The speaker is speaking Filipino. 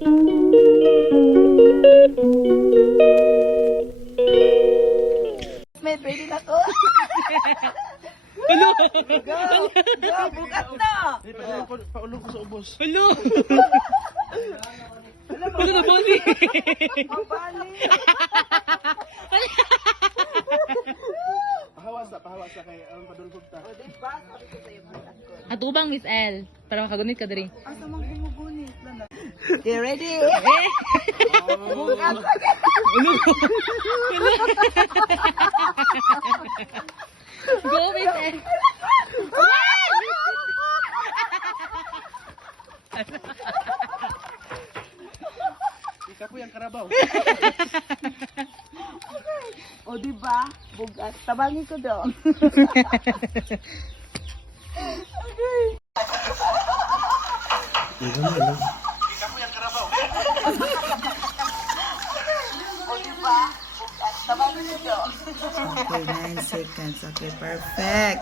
May ready na ko. Hello! Go, bukat na. Paulog ko sa ubos. Hello! Hello na, Bonnie! Mabali. Pahawas na kay ang padulgog ta. O, diba? Sabi ko sa'yo, bukat ko. At ubang Miss L. Para makagunit ka diri. Asa mang gumugunit na. Okay, ready? Bukat. Go Miss L! Ika po yung karabaw. O, diba? Bugat. Tabangin ko doon. Ika po yung karabaw. O, diba? Bugat. Tabangin ko doon. Okay, 9 seconds. Okay, perfect.